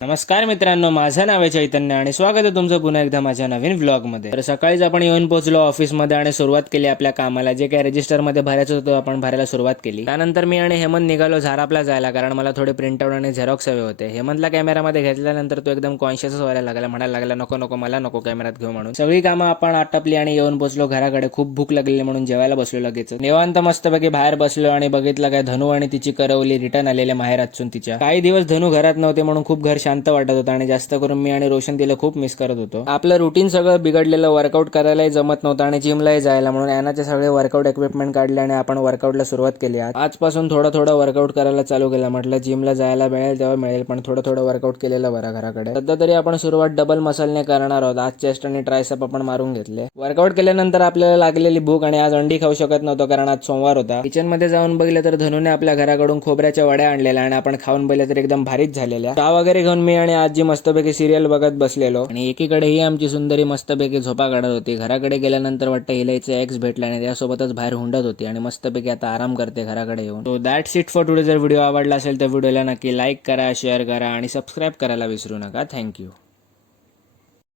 नमस्कार मित्रांनो, माझं नाव आहे चैतन्य आणि स्वागत आहे तुमचं पुन्हा एकदा माझ्या नवीन व्लॉगमध्ये. तर सकाळीच आपण येऊन पोहोचलो ऑफिसमध्ये आणि सुरुवात केली आपल्या कामाला. जे काही रजिस्टरमध्ये भरायचं होतं आपण भरायला सुरुवात केली. त्यानंतर मी आणि हेमंत निघालो झारापला जायला, कारण मला थोडे प्रिंटआउट आणि झेरॉक्स हवे होते. हेमंतला कॅमेरामध्ये घेतल्यानंतर तो एकदम कॉन्शियसच व्हायला लागला, म्हणायला लागला नको नको मला नको कॅमेरात घेऊ म्हणून. सगळी कामं आपण आटपली आणि येऊन पोहोचलो घराकडे. खूप भूक लागली म्हणून जेवायला बसलो लगेच. निवांत मस्तपैकी बाहेर बसलो आणि बघितलं काय धनू आणि तिची करवली रिटर्न आलेले माहेरातून तिच्या. काही दिवस धनू घरात नव्हते म्हणून खूप घर शांत वाटत होतं आणि जास्त करून मी आणि रोशन तिला खूप मिस करत होतो. आपलं रुटीन सगळं बिघडलेलं, वर्कआउट करायलाही जमत नव्हतं आणि जिमलाही जायला, म्हणून यानाचे सगळे वर्कआउट इक्विपमेंट काढले आणि आपण वर्कआउटला सुरुवात केली. आजपासून थोडं वर्कआउट करायला चालू केलं. म्हटलं जिमला जायला मिळेल तेव्हा मिळेल, पण थोडं वर्कआउट केलेलं बरं घराकडे. सध्या तरी आपण सुरुवात डबल मसलने करणार आहोत. आज चेस्ट आणि ट्रायसेप आपण मारून घेतले. वर्कआउट केल्यानंतर आपल्याला लागलेली भूक, आणि आज अंडी खाऊ शकत नव्हतो कारण आज सोमवार होता. किचन मध्ये जाऊन बघितलं तर धनूने आपल्या घराकडून खोबऱ्याच्या वड्या आणलेल्या आणि आपण खाऊन बघितलं तर एकदम भारीच झालेल्या. चहा वगैरे घेऊन मी आणि आजी मस्तपैकी सिरियल बघत बसलेलो आणि एकीकडे ही आमची सुंदरी मस्तपैकी झोपा काढत होती. घराकडे गेल्यानंतर वाटतं हिला हिचा एक्स भेटला आणि त्यासोबतच बाहेर हुंडत होती आणि मस्तपैकी आता आराम करते घराकडे येऊन. So that's it for today. जर व्हिडिओ आवडला असेल तर व्हिडिओला नक्की लाईक करा, शेअर करा आणि सबस्क्राईब करायला विसरू नका. थँक्यू.